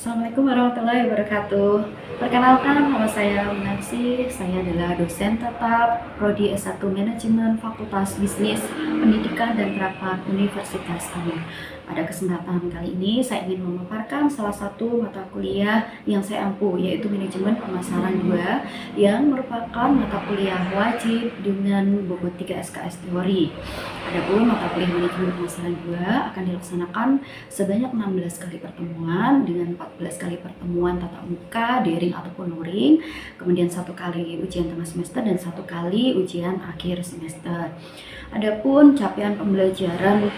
Assalamualaikum warahmatullahi wabarakatuh. Perkenalkan, nama saya Winarsi. Saya adalah dosen tetap Prodi S1 Manajemen Fakultas Bisnis, Pendidikan dan Terapan Universitas Amin. Pada kesempatan kali ini, saya ingin memaparkan salah satu mata kuliah yang saya ampu, yaitu Manajemen Pemasaran 2, yang merupakan mata kuliah wajib dengan bobot 3 SKS teori. Adapun mata kuliah Manajemen Pemasaran 2 akan dilaksanakan sebanyak 16 kali pertemuan dengan 14 kali pertemuan tatap muka, daring ataupun luring, kemudian 1 kali ujian tengah semester dan 1 kali ujian akhir semester. Adapun capaian pembelajaran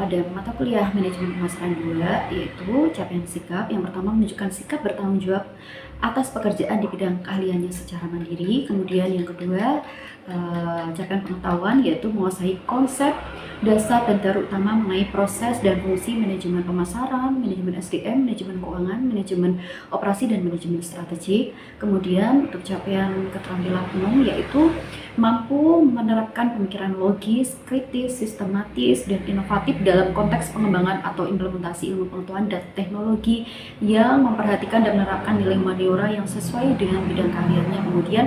pada mata kuliah Manajemen Pemasaran 2 yaitu capaian sikap. Yang pertama, menunjukkan sikap bertanggung jawab atas pekerjaan di bidang keahliannya secara mandiri. Kemudian yang kedua, capaian pengetahuan yaitu menguasai konsep, dasar dan teori utama mengenai proses dan fungsi manajemen pemasaran, manajemen SDM, manajemen keuangan, manajemen operasi dan manajemen strategik. Kemudian untuk capaian keterampilan umum yaitu mampu menerapkan pemikiran logis, kritis, sistematis, dan inovatif dalam konteks pengembangan atau implementasi ilmu pengetahuan dan teknologi yang memperhatikan dan menerapkan nilai humaniora yang sesuai dengan bidang keahliannya. Kemudian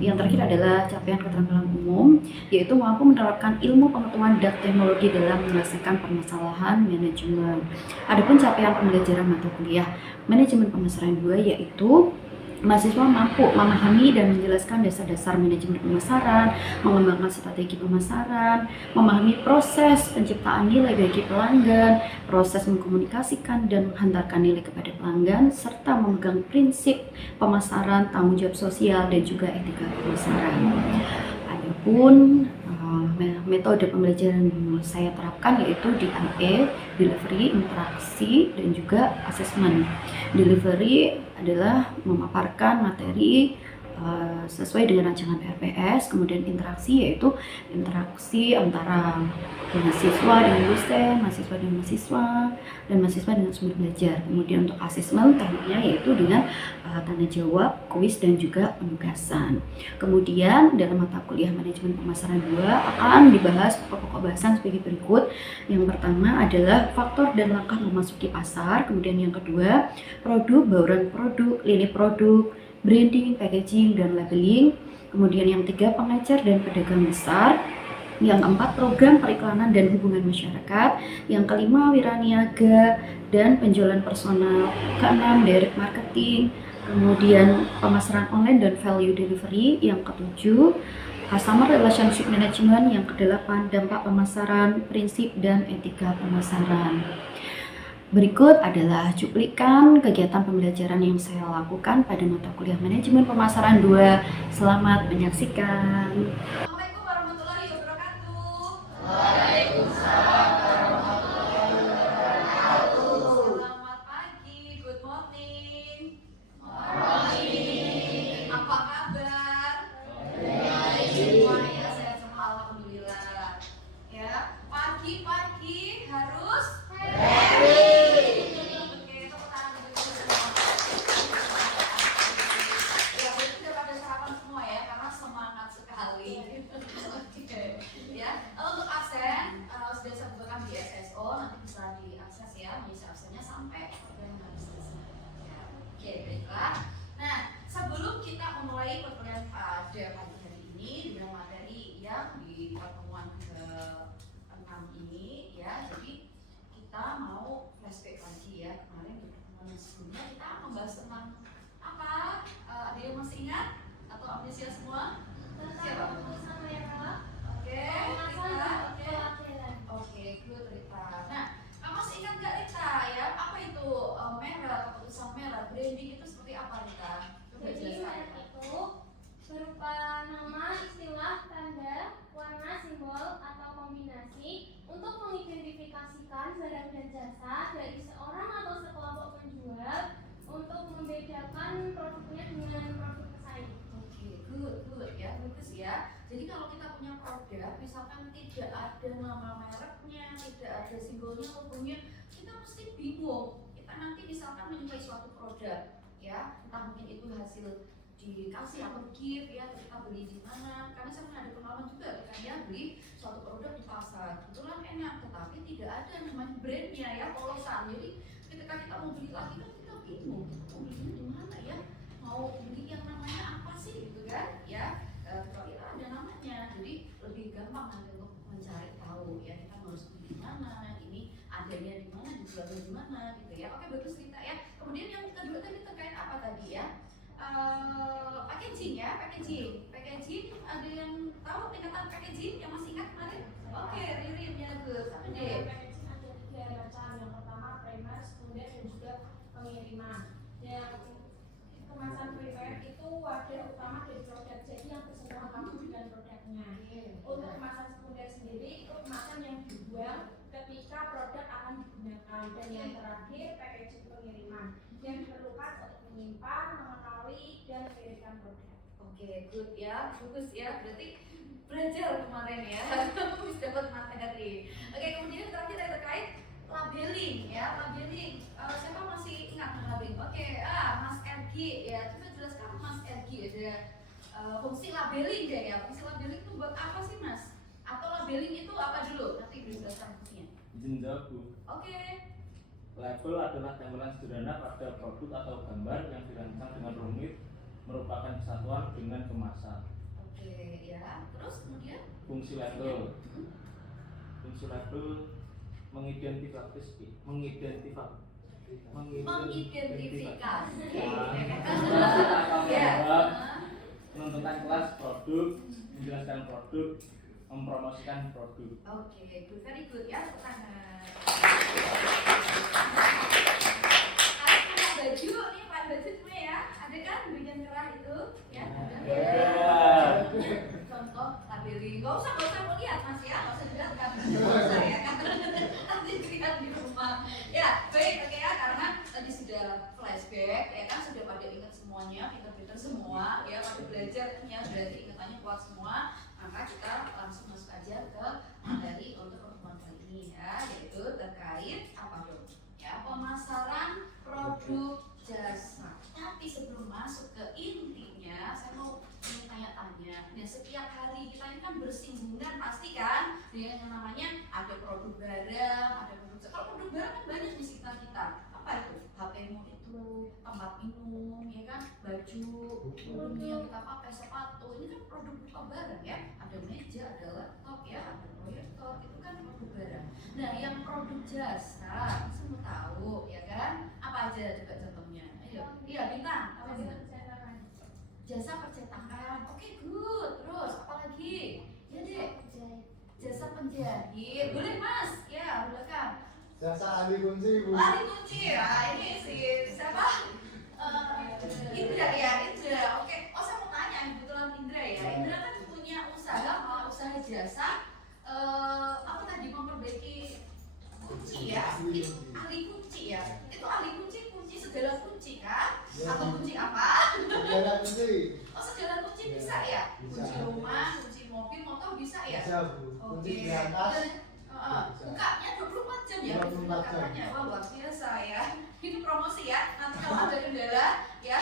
yang terakhir adalah capaian keterampilan umum, yaitu mampu menerapkan ilmu pengetahuan dan teknologi dalam menyelesaikan permasalahan manajemen. Adapun capaian pembelajaran mata kuliah Manajemen Pemasaran 2 yaitu mahasiswa mampu memahami dan menjelaskan dasar-dasar manajemen pemasaran, mengembangkan strategi pemasaran, memahami proses penciptaan nilai bagi pelanggan, proses mengkomunikasikan dan menghantarkan nilai kepada pelanggan, serta memegang prinsip pemasaran, tanggung jawab sosial, dan juga etika pemasaran. Adapun metode pembelajaran yang saya terapkan yaitu DIE, delivery, interaksi, dan juga assessment. Delivery adalah memaparkan materi sesuai dengan rancangan RPS, kemudian interaksi yaitu interaksi antara mahasiswa dengan dosen, mahasiswa dengan mahasiswa, dan mahasiswa dengan sumber belajar. Kemudian untuk asesmen tekniknya yaitu dengan tanya jawab, kuis, dan juga penugasan. Kemudian dalam mata kuliah Manajemen Pemasaran 2 akan dibahas pokok-pokok bahasan sebagai berikut. Yang pertama adalah faktor dan langkah memasuki pasar. Kemudian yang kedua, produk, bauran produk, lini produk, branding, packaging, dan labeling. Kemudian yang ketiga, pengecer dan pedagang besar. Yang keempat, program periklanan dan hubungan masyarakat. Yang kelima, wiraniaga dan penjualan personal. Keenam, direct marketing. Kemudian pemasaran online dan value delivery. Yang ketujuh, customer relationship management. Yang kedelapan, dampak pemasaran, prinsip dan etika pemasaran. Berikut adalah cuplikan kegiatan pembelajaran yang saya lakukan pada mata kuliah Manajemen Pemasaran 2. Selamat menyaksikan. Assalamualaikum warahmatullahi wabarakatuh. Waalaikumsalam. Selamat pagi, good morning. Morning. Apa kabar? Baik. Semuanya sehat semua, alhamdulillah. Ya, pagi-pagi harus Happy. Oke, tepuk tangan dulu. Ya, berarti udah pada sarapan semua ya, karena semangat sekali. Oke, ya. Untuk absen sudah saya bukakan di SSO, nanti bisa diakses ya, mengisi absennya sampai program habis selesai. Ya, oke, baiklah. Nah, sebelum kita memulai perkuliahan pada pagi hari ini dengan materi yang di pertemuan ke-6 ini ya, jadi kita mau flashback lagi ya, kemarin di pertemuan yang sebelumnya kita membahas tentang apa? Ada yang masih ingat atau amnesia semua? Siapa? Oke, Rita. Oke, good Rita. Nah, kamu masih ingat nggak Rita ya? Apa itu merek, keputusan merek, branding itu seperti apa Rita? Coba Jadi jelaskan. merek itu berupa nama, istilah, tanda, warna, simbol, atau kombinasi untuk mengidentifikasikan barang dan jasa dari seorang atau sekelompok penjual untuk membedakan produknya dengan produk pesaing. Oke, good ya, bagus ya. Jadi kalau kita punya produk, misalkan tidak ada nama mereknya, tidak ada simbolnya, logonya, kita mesti bingung. Kita nanti misalkan menyukai suatu produk, ya, entah mungkin itu hasil dikasih atau gift ya, kita beli di mana. Karena saya pernah ada pengalaman juga kan ya, beli suatu produk di pasar, kebetulan enak, tetapi tidak ada namanya brandnya ya, polosan. Jadi ketika kita mau beli lagi kan kita bingung belinya di mana ya, mau beli yang namanya apa sih gitu kan ya, kecuali ada namanya, jadi lebih gampang nanti untuk mencari tahu ya, kita harus beli di mana, ini adanya di mana, dijualnya di mana gitu ya. Oke, bagus Rita ya. Kemudian yang kedua tadi terkait apa tadi ya? Packaging ya, packaging ada yang tahu tingkatan packaging yang masih ingat kemarin? Oke, Ririn ya, good. Apa deh? Packaging ada 3 macam. Yang pertama primer, sekunder, dan juga pengiriman. Yang kemasan primer itu wadah utama dari produk, jadi yang bersentuhan langsung dengan produknya. Untuk kemasan sekunder sendiri itu kemasan yang dibuang ketika produk akan digunakan. Dan yang terakhir packaging pengiriman yang diperlukan untuk menyimpan, mengetahui, dan mengirimkan produk. Oke, good ya, bagus ya. Berarti belajar kemarin ya, bisa dapat materi. Oke, kemudian terakhir yang terkait labeling ya, labeling. Siapa masih ingat labeling? Oke, Mas Ergi ya, coba jelaskan Mas Ergi ada fungsi labeling deh ya. Fungsi labeling itu buat apa sih Mas? Atau labeling itu apa dulu? Nanti dijelaskan fungsinya. Izin jawab Bu. Oke. Label adalah gambaran sederhana pada produk atau gambar yang dirancang dengan rumit, merupakan kesatuan dengan kemasan. Oke ya. Terus kemudian Fungsi label mengidentifikasi ya. menentukan kelas produk, menjelaskan produk, mempromosikan produk. Oke, good, very good ya, tepuk tangan. Ada baju nih, Pak baju semua ya, ada kan bagian kerah itu, ya? Ada. Contoh labeling, nggak usah mau lihat Mas ya, nggak usah dijelaskan, nggak usah ya, nanti lihat di rumah. Ya, baik, oke ya, karena tadi sudah flashback, ya kan sudah pada ingat semuanya, pinter-pinter semua, ya pada belajar ya, berarti ingatannya kuat semua. Maka kita langsung masuk aja ke materi untuk pertemuan kali ini ya, yaitu terkait apa dong? Ya, pemasaran produk jasa. Tapi sebelum masuk ke intinya, saya mau tanya-tanya. Nah, setiap hari kita ini kan bersinggungan pasti kan dengan yang namanya ada produk barang, ada produk jasa. Kalau produk barang kan banyak di sekitar kita. Apa itu? HP-mu itu, tempat minum, ya kan, baju, yang kita pakai, sepatu, ini kan produk barang ya. Ada meja, ada laptop ya, ada proyektor, itu kan produk barang. Nah, yang produk jasa, semua tahu ya kan? Apa aja coba contohnya? Ayo, iya Bintang, apa Bintang? Jasa percetakan, oke good. Terus apa lagi? Ya deh, jasa penjahit, boleh Mas? Ya, silakan. Jasa ahli kunci Bu. Ahli kunci ya, ini si siapa? Indra ya, Indra. Oke, oh saya mau tanya kebetulan Indra ya. Indra kan punya usaha jasa apa tadi memperbaiki kunci ya. Ahli kunci ya. Itu ahli kunci segala kunci kan? Atau kunci apa? Segala kunci. Oh segala kunci bisa ya? Bisa. Kunci rumah, kunci mobil, motor bisa ya? Bisa Bu. Kunci di Oke. atas. Bukanya 24 jam ya, 24 jam. katanya. Wah luar biasa ya. Ini promosi ya. Nanti kalau ada kendala ya,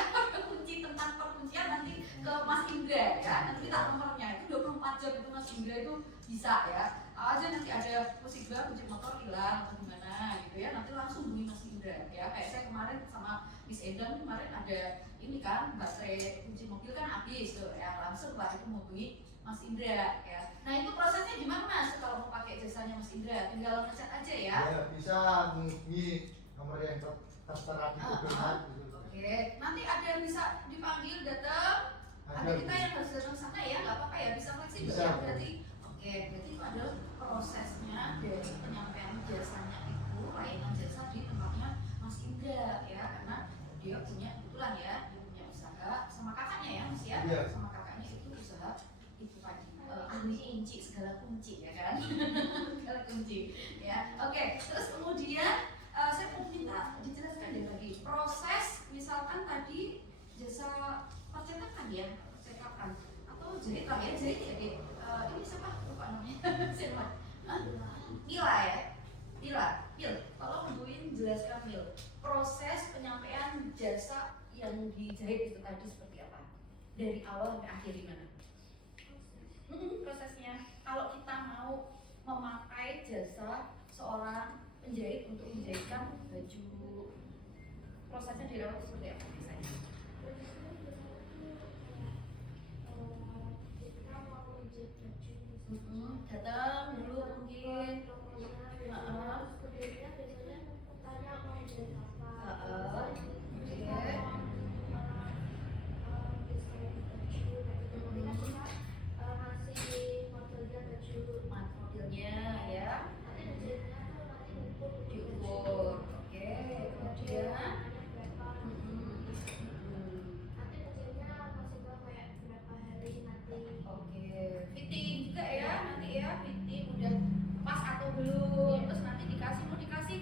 kunci tentang perkuncian nanti ke Mas Indra ya. Nanti kita nomornya itu 24 jam itu Mas Indra itu bisa ya. Aja nanti ada musibah kunci motor hilang atau gimana gitu ya. Nanti langsung hubungi Mas Indra ya. Kayak saya kemarin sama Miss Endang kemarin ada ini kan baterai kunci mobil kan habis tuh ya. Langsung lah itu menghubungi Mas Indra ya. Nah itu prosesnya gimana Mas kalau mau pakai jasanya Mas Indra? Tinggal ngechat aja ya. Ya bisa menghubungi nomor yang tertera di dokumen. Oke, nanti ada yang bisa dipanggil datang. Ada kita yang harus datang ke sana ya, nggak apa-apa ya, bisa fleksibel Bisa. ya berarti. Oke, berarti itu adalah prosesnya dari penyampaian jasanya itu, layanan jasa di tempatnya Mas Indra ya, karena dia punya kebetulan ya, dia punya usaha sama kakaknya ya Mas ya, Iya. sama kakaknya itu usaha itu tadi ahli kunci segala kunci ya kan, segala kunci ya. Oke, terus kemudian saya mau minta dijelaskan deh lagi proses misalkan tadi jasa percetakan ya, percetakan atau jahit lah ya, jahit ya deh. Ini siapa lupa namanya? Siapa? Mila ya, Mil. Tolong hubungin jelaskan Mil. Proses penyampaian jasa yang dijahit itu tadi seperti apa? Dari awal sampai akhir gimana? Prosesnya. Kalau kita mau memakai jasa seorang penjahit untuk menjahitkan baju prosesnya dirawat seperti apa biasanya? Datang dulu mungkin. Modelnya ya diukur, oke, kemudian oke, fitting juga ya nanti ya, fitting udah pas atau belum, terus nanti mau dikasih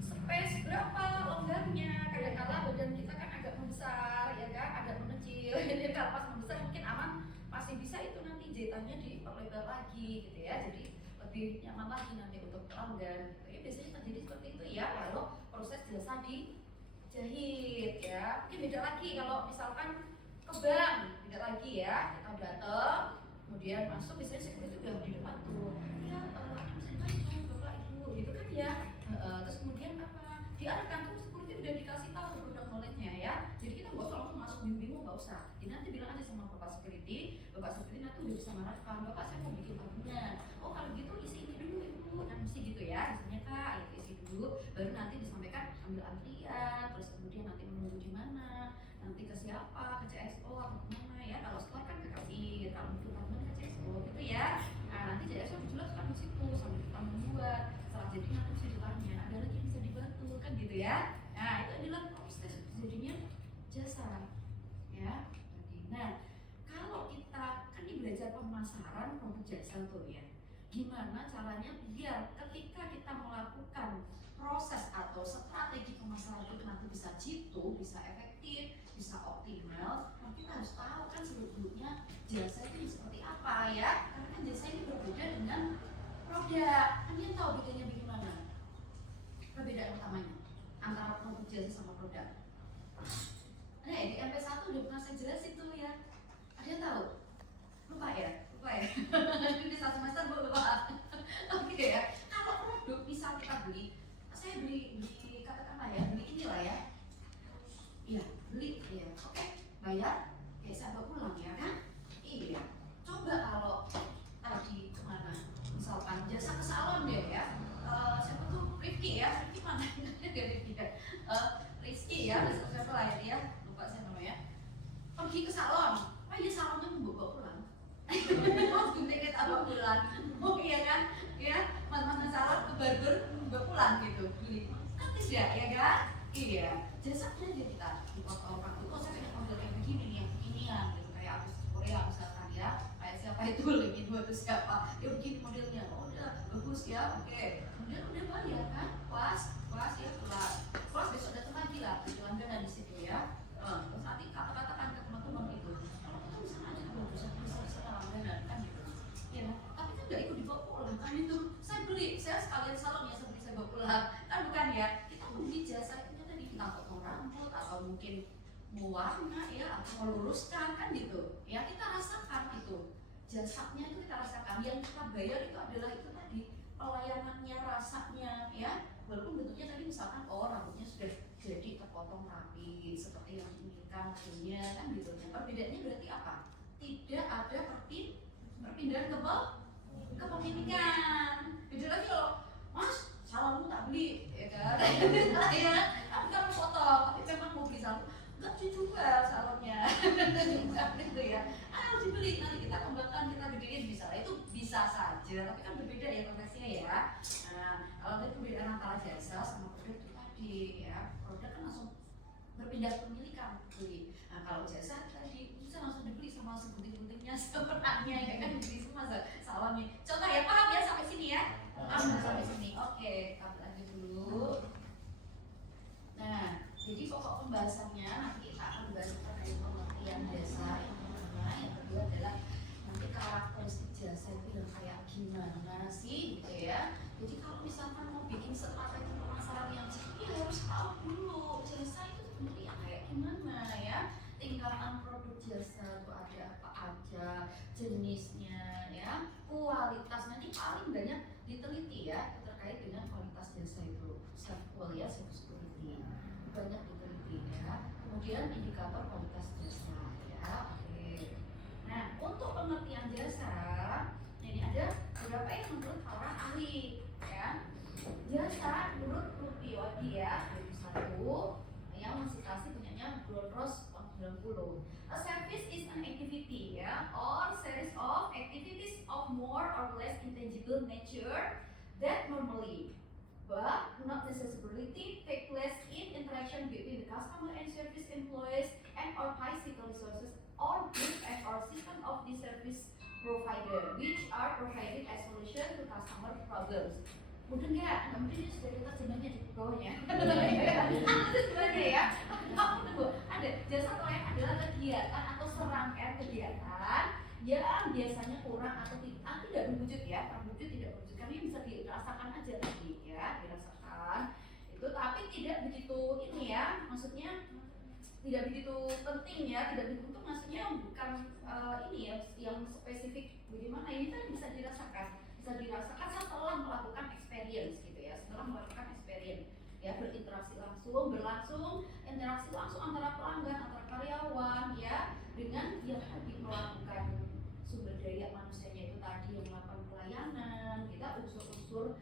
space berapa longgarnya, kadang-kala badan kita kan agak membesar ya kan, agak mengecil, jadi kalau pas membesar mungkin aman, masih bisa itu nanti jahitannya diperlebar lagi gitu ya, jadi lebih nyaman lagi nanti untuk pelanggan gitu ya, biasanya terjadi seperti itu ya kalau proses jasa dijahit ya. Mungkin beda lagi kalau misalkan ke bank, beda lagi ya, kita datang kemudian masuk, biasanya security udah di depan tuh ya, bisa dibantu bapak ibu gitu kan ya. Terus kemudian apa, diarahkan tuh security udah dikasih tahu produk knowledge-nya ya, jadi kita nggak usah langsung masuk bingung-bingung, nggak usah, jadi nanti bilang aja sama bapak security nanti udah bisa mengarahkan, bapak saya mau bikin tabungan, oh kalau gitu isi ini dulu ibu, kan mesti gitu ya, isinya kak, itu isi dulu, baru nanti disampaikan ambil antrian, terus kemudian nanti menunggu di mana, nanti ke siapa, ke CSO atau kemana ya, kalau store kan ke kasir, kalau butuh tabungan ke CSO gitu ya. Nah nanti CSO dijelaskan di situ sampai kita membuat, setelah jadi nanti bisa ditanya ada lagi yang bisa dibantu kan gitu ya. Nah itu adalah proses jadinya jasa ya. Nah kalau kita kan ini belajar pemasaran produk jasa tuh ya, gimana caranya biar ketika kita melakukan proses atau strategi pemasaran itu nanti bisa jitu, bisa efektif, bisa optimal. Nah kita harus tahu kan sebetulnya jasa itu seperti apa ya, karena kan jasa ini berbeda dengan produk. Kalian tahu bedanya bagaimana? Perbedaan utamanya antara produk jasa sama produk. Nah di MP1 udah pernah saya jelasin tuh ya. Ada yang tahu? Lupa ya? Ini satu semester gue lupa. Oke ya. Kalau produk misal kita beli, saya beli katakanlah ya, beli inilah ya. Iya, beli ya. Oke, bayar. Kayak saya bawa pulang ya kan? Iya. Coba kalau tadi kemana? Misalkan jasa ke salon deh ya. Siapa tuh? Rifki ya. Rifki mana? Dia Rifki ya. Rizky ya, siapa lain ya? Lupa saya namanya. Pergi ke salon. Oh iya salonnya mau bawa pulang. Mau tiket apa pulang? Oh iya kan? Ya, mas-mas salon ke barber bawa pulang gitu. Beli. Kan tidak ya kan? Iya. Jasanya dia kita dipotong orang itu. Oh saya pengen model kayak begini nih, yang beginian gitu, kayak artis Korea misalkan ya. Kayak siapa itu lagi dua tuh siapa? Ya begini modelnya. Oh udah bagus ya, oke. Kemudian udah bayar kan? Puas ya pulang. Puas besok datang lagi lah, langganan di situ ya. Terus nanti kata-katakan ke teman-teman itu. Kalau kita misalnya aja kalau bisa langganan kan gitu. Ya, tapi kan nggak ikut dibawa pulang kan itu. Saya beli, saya sekalian salon ya seperti saya bawa pulang. Kan bukan ya? Kita membeli jasa itu tadi kita potong rambut atau mungkin mau warna ya atau meluruskan kan gitu. Ya kita rasakan itu. Jasanya itu kita rasakan. Yang kita bayar itu adalah itu tadi pelayanannya, rasanya ya. Walaupun bentuknya tadi misalkan rambutnya sudah jadi terpotong rapi seperti yang diinginkan hasilnya kan gitu. Perbedaannya berarti apa? Tidak ada perpindahan kepemilikan. Beda lagi loh, mas salonmu tak beli ya kan? Ya, tapi kamu potong, tapi memang mau beli salon nggak dijual salonnya, gitu ya. Harus dibeli, nanti kita kembangkan, kita gedein bisa, itu bisa saja, tapi kan berbeda ya konteksnya ya. Nah, kalau tadi perbedaan antara jasa sama produk itu tadi ya, produk kan langsung berpindah kepemilikan beli. Nah kalau jasa tadi bisa langsung dibeli sama segunting-guntingnya, sebenarnya ya kan dibeli semua salonnya. Contoh ya, paham ya sampai sini ya? Paham sampai sini. Oke, ambil lagi dulu. Nah, jadi pokok pembahasannya nanti kita akan bahas terkait pengertian jasa yang pertama, yang kedua adalah nanti karakteristik jasa itu yang kayak gimana sih gitu ya. Jadi kalau misalkan mau bikin strategi pemasaran yang ya harus tahu dulu jasa itu sebenarnya kayak gimana ya, tingkatan produk jasa itu ada apa aja, jenisnya ya, kualitas tadi ya 2001 yang mensitasi punyanya Gross tahun 90. A service is an activity ya or series of activities of more or less intangible nature that normally but not necessarily take place in interaction between the customer and service employees and or physical resources or group and or system of the service provider which are provided as solution to customer problems. Mudah nggak? Nggak mungkin ini sudah kita terjemahnya di bawahnya. Itu sebenarnya ya. Kamu tunggu. Ada jasa pelayan adalah kegiatan atau serangkaian kegiatan yang biasanya kurang atau tidak berwujud ya, terwujud tidak berwujud. Karena ini bisa dirasakan aja tadi ya, dirasakan itu, tapi tidak begitu ini ya, maksudnya tidak begitu penting ya, tidak begitu penting maksudnya bukan ini ya yang spesifik bagaimana ini kan bisa dirasakan setelah melakukan experience gitu ya, setelah melakukan experience ya, berinteraksi langsung, interaksi langsung antara pelanggan, antara karyawan ya, dengan yang tadi melakukan sumber daya manusianya itu tadi yang melakukan pelayanan, kita unsur-unsur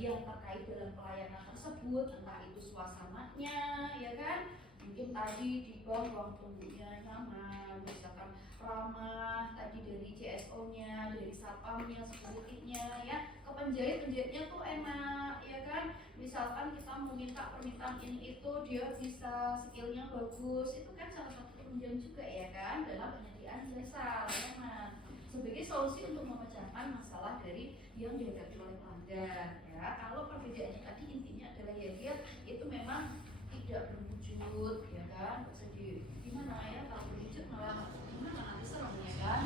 yang terkait dalam pelayanan tersebut, entah itu suasananya ya kan, mungkin tadi di bank ruang tunggunya nyaman, misalkan ramah, tadi dari CSO-nya, dari satpamnya, security-nya ya, ke penjahitnya tuh enak ya kan, misalkan kita meminta permintaan ini itu dia bisa skillnya bagus, itu kan salah satu penunjang juga ya kan dalam penyediaan jasa layanan sebagai solusi untuk memecahkan masalah dari yang dihadapi oleh pelanggan ya. Kalau perbedaannya tadi intinya adalah ya dia itu memang tidak berwujud ya kan, sedih gimana ya kalau berwujud malah gimana nanti serem ya kan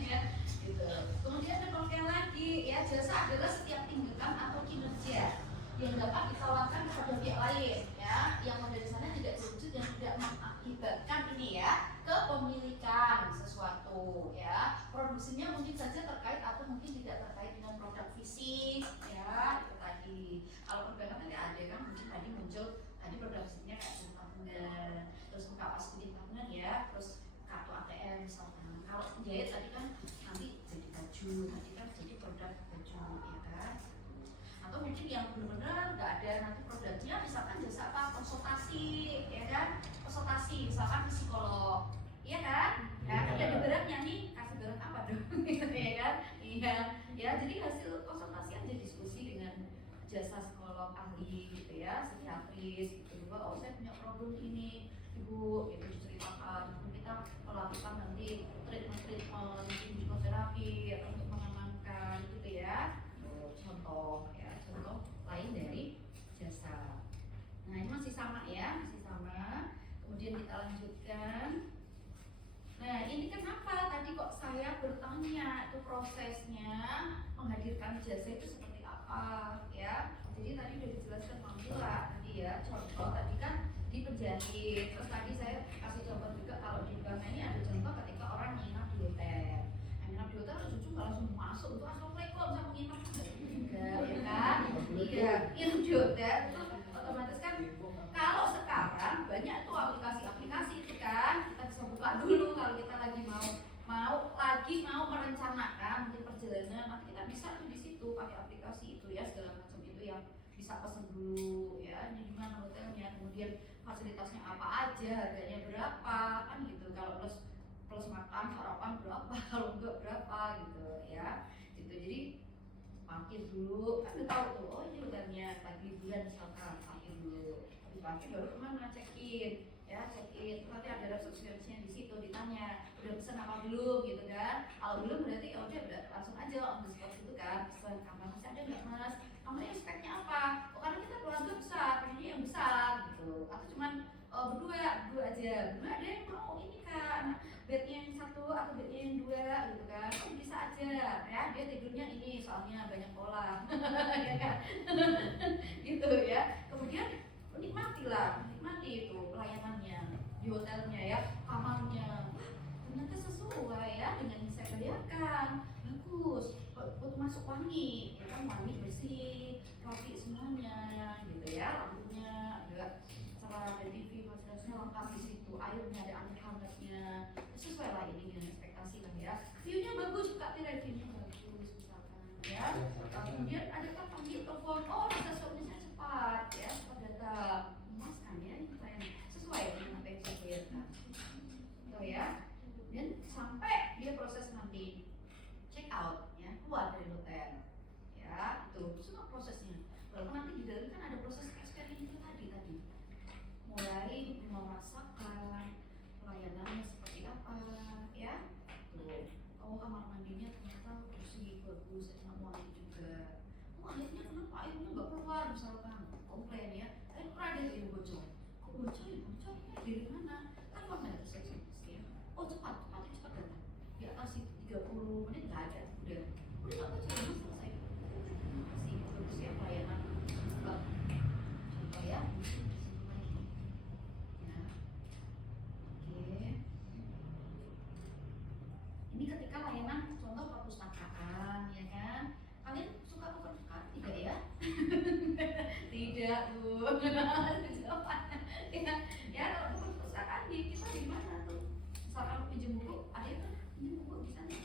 ya gitu. Kemudian ada pengertian lagi ya, jasa adalah setiap tindakan atau kinerja yang dapat ditawarkan kepada pihak lain ya, yang pada dasarnya tidak berwujud dan tidak mengakibatkan ini ya kepemilikan sesuatu ya, produksinya mungkin saja terkait atau mungkin tidak terkait dengan produk fisik ya, itu tadi. Kalau perbankan tadi ada kan mungkin tadi muncul tadi produksinya kayak buku tabungan, terus buka pas tabungan ya, terus kartu ATM misalkan. Kalau penjahit tadi kan nanti jadi baju, tadi kan jadi produk baju ya kan, atau mungkin yang benar-benar nggak ada nanti produknya, misalkan jasa apa, konsultasi ya kan, konsultasi misalkan psikolog iya kan, ya ada barangnya nih, kasih barang apa dong gitu ya kan, iya ya, jadi hasil konsultasi aja diskusi dengan jasa psikolog ahli gitu ya, psikiatris gitu, bahwa oh saya punya problem ini ibu, itu diceritakan, kita melakukan nanti treatment psikoterapi atau untuk mengamankan gitu ya, contoh ya, contoh lain dari jasa. Nah ini masih sama ya, masih sama. Kemudian kita lanjutkan. Nah ini kenapa tadi kok saya bertanya itu prosesnya menghadirkan jasa itu seperti apa ya. Jadi tadi sudah dijelaskan Mamila tadi ya, contoh tadi kan di penjahit, terus tadi saya kasih contoh juga kalau di bank ini ada contoh ketika orang nginap di hotel. Nginap di hotel harus cucu langsung masuk itu assalamualaikum saya mau nginap enggak ya kan, iya injut ya, itu otomatis kan. Kalau sekarang banyak tuh aplikasi-aplikasi itu kan, kita bisa buka dulu kalau kita lagi mau merencanakan mungkin perjalanan, nanti kita bisa tuh di situ pakai aplikasi itu ya, segala macam itu yang bisa pesen dulu ya, ini di mana hotelnya, kemudian fasilitasnya apa aja, harganya berapa kan gitu, kalau plus makan sarapan berapa, kalau enggak berapa gitu ya, gitu. Jadi parkir dulu kan udah tahu tuh, oh ini hotelnya lagi liburan misalkan, parkir dulu, habis parkir baru kemana, check in ya, check in, nanti ada resepsionisnya di situ, ditanya udah pesen apa belum gitu kan, kalau belum berarti ya udah langsung aja on the spot gitu kan, pesen kamar masih ada nggak mas, kamarnya speknya apa, oh karena kita keluarga besar, pengennya yang besar gitu, atau cuman berdua aja, bener ada yang mau ini kan bednya yang satu atau bednya yang dua gitu kan, oh bisa aja ya, dia tidurnya ini soalnya banyak pola ya kan gitu ya. Kemudian menikmati itu pelayanannya di hotelnya ya, kamarnya ternyata sesuai ya dengan yang saya bayarkan, bagus, waktu masuk wangi ya kan, wangi bersih rapi semuanya gitu ya, lampunya juga secara TV fasilitasnya lengkap di situ, airnya ada air hangatnya, sesuai lah ini dengan ekspektasi lah ya, view-nya bagus, buka tirai view-nya bagus misalkan ya. Kemudian ada kan panggil telepon, oh resepsionisnya cepat semua prosesnya. Lalu nanti di dalam kan ada proses eksperimen itu tadi. Mulai merasakan pelayanannya seperti apa, ya. Tuh, oh kamar mandinya ternyata bersih, bagus, enak wangi juga. Oh akhirnya kenapa airnya nggak keluar misalkan, komplain ya. Air pernah ada yang bocor. Kok bocor ya? Bocor dari mana? Kan warna resepsionis ya. Oh cepat datang. Di atas itu 30 menit nggak ada, udah nggak bocor, udah selesai. Makasih, bagus ya pelayanan. Coba ya. Ini ketika layanan contoh perpustakaan ya kan, kalian suka ke perpustakaan tidak ya? Tidak bu. Ya kalau ke perpustakaan di kita di mana tuh? Misalkan pinjam buku, ada yang pernah pinjam buku di sana?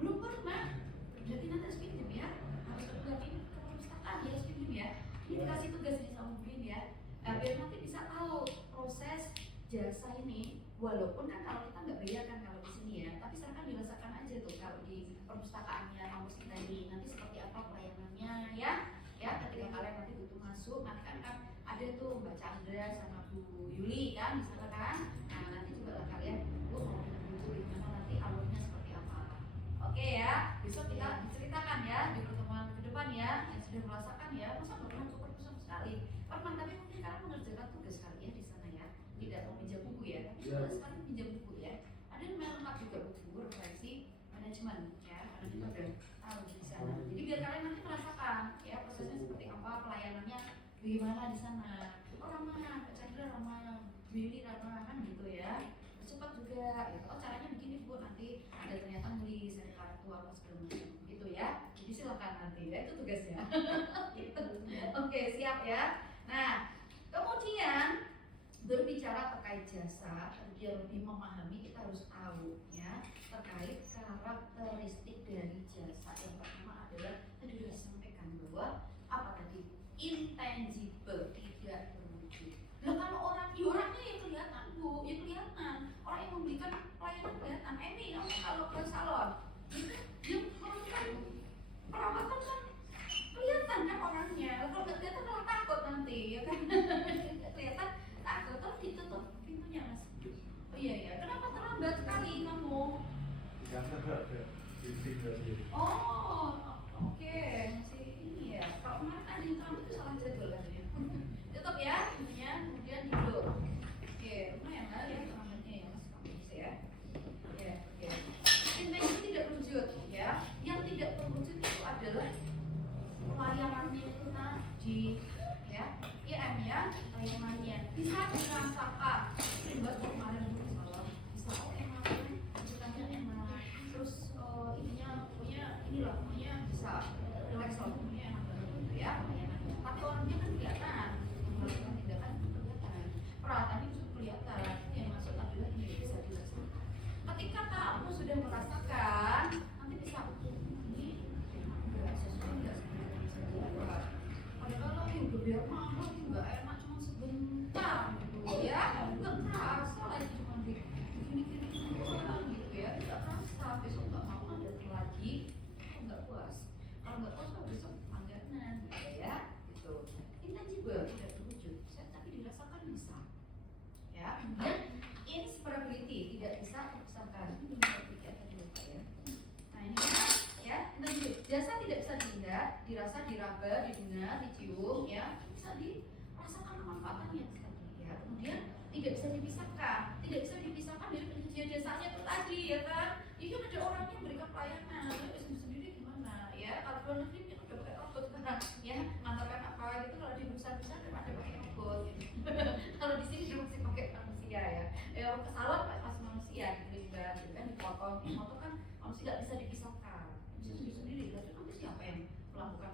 Belum pernah. Berarti nanti harus pinjam ya, harus berarti ke perpustakaan ya harus pinjam ya. Ini dikasih tugas nih sama Bin ya, biar nanti bisa tahu proses jasa ini. Walaupun kan kalau kita nggak bayar kan kalau di sini ya, tapi silakan dirasakan aja tuh kalau di perpustakaannya kampus kita ini nanti seperti apa pelayanannya ya. Ya ketika kalian nanti butuh masuk, nanti kan ada tuh Mbak Chandra sama Bu Yuli kan di sana kan. Nah nanti coba lah kalian, mau menuju gimana nanti alurnya seperti apa. Oke ya, besok kita diceritakan ya di pertemuan ke depan ya yang sudah merasakan ya. Masa nggak pernah ke perpustakaan sekali? Pernah, tapi mungkin kalian mengerjakan tugas kali ya di sana ya. Tidak mau pinjam buku ya, tapi sudah sekali pinjam buku ya. Ada yang lengkap juga buku referensi manajemen ya, karena kita udah tahu di sana. Jadi biar kalian nanti merasakan ya prosesnya seperti apa, pelayanannya bagaimana di sana. Oh ramah, Pak Chandra ramah, Willy ramah kan gitu ya. Cepat juga, gitu. Oh caranya begini bu, nanti ada ternyata nulis, ada kartu apa segala macam gitu ya. Jadi silakan nanti ya, itu tugasnya. Gitu. Oke siap ya. Nah kemudian berbicara terkait jasa, biar lebih memahami kita harus tahu ya terkait karakteristik dari jasa. Yang pertama adalah tadi sudah disampaikan bahwa apa tadi, intangible, tidak berwujud. Nah kalau orangnya ya kelihatan bu, ya kelihatan. Orang yang memberikan pelayanan kelihatan. Ini kalau ke salon, yang melakukan perawatan kan kelihatan kan orangnya. Kalau nggak kelihatan malah takut nanti ya kan. Kelihatan takut, kalau ditutup pintunya mas. Oh iya, kenapa terlambat sekali kamu? Oh, oke, masih ini ya. Kalau kemarin ada yang terlambat itu salah jadwal katanya. Tutup ya pintunya, kemudian tidur. Oke, lumayan lah ya terlambatnya ya mas, kamu bisa ya. Ya, oke. Intinya tidak berwujud ya. Yang tidak berwujud itu adalah pelayanannya itu tadi ya. IM ya, pelayanannya bisa dirasakan. Buat kemarin dulu salah, bisa enak, ceritanya enak. Terus ininya pokoknya inilah pokoknya bisa relax lah, pokoknya enak banget gitu ya pelayanannya. Tapi orangnya kan kelihatan, melakukan tindakan kelihatan, perawatannya juga kelihatan. Yang masuk adalah ini bisa dirasakan. Ketika kamu sudah merasakan, nanti bisa ini enggak sesuai enggak sebenarnya bisa dibuat. Padahal kalau yang biar mahal juga enak cuma sebentar gitu ya, nggak kerasa lagi cuma gini-gini doang gitu ya, nggak kerasa. Besok nggak mau kan datang lagi, nggak puas. Kalau nggak puas kan besok langganan gitu ya, gitu. Intangible tidak terwujud, tapi dirasakan bisa. Ya, kemudian inseparability tidak bisa terpisahkan. Ini bisa tadi lupa ya. Nah ini ya, jasa tidak bisa dilihat, dirasa, diraba, didengar, dicium, ya bisa dirasakan kemanfaatannya tadi ya. Kemudian tidak bisa dipisahkan dari penyajian jasanya itu tadi ya kan. Ini kan ada orang yang berikan pelayanan, sendiri gimana ya. Kalau luar negeri kita udah pakai robot kan, ya ngantarkan apa gitu. Kalau di besar-besar kan ada pakai robot gitu. Kalau di sini dia masih pakai manusia ya. Ke salon masih manusia dibelikan gitu kan, dipotong kan manusia nggak bisa dipisahkan, bisa sendiri-sendiri. Lalu nanti siapa yang melakukan